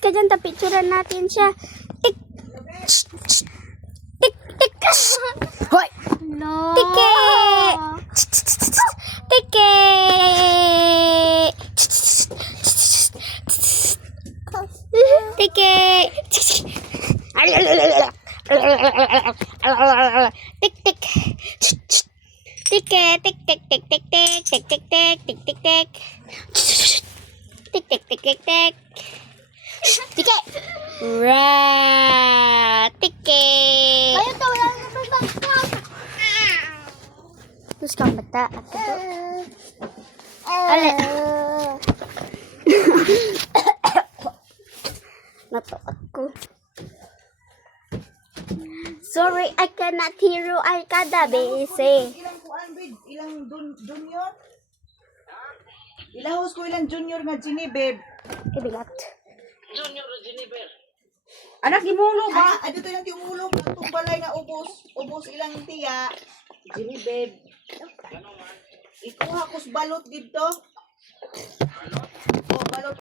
ka dyan, tapicturan natin siya. Tik! Tik! Tik! Hoy! No. Tike! Tike! Tike! Tik tik. Tike tik tik tik tik tik tik tik tik tik tik tik. Tik tik tik tik tik. Tike. Ra. Tike. Kayo to, wala na pa basta. Terus kang bata ako to. Ale. Nato ako. Sorry, I cannot hear you. I kada bese. Ilang kuan bid, ilang junior? Ilahos ko ilang junior nga Ginebeb. Ibigat. Anak imulo ba? Adto ilang tiulog nga tumbalay nga ubos, ubos ilang tiya. Ginebeb. Ikuha ko sa balot dito. Balot? Oh, balot.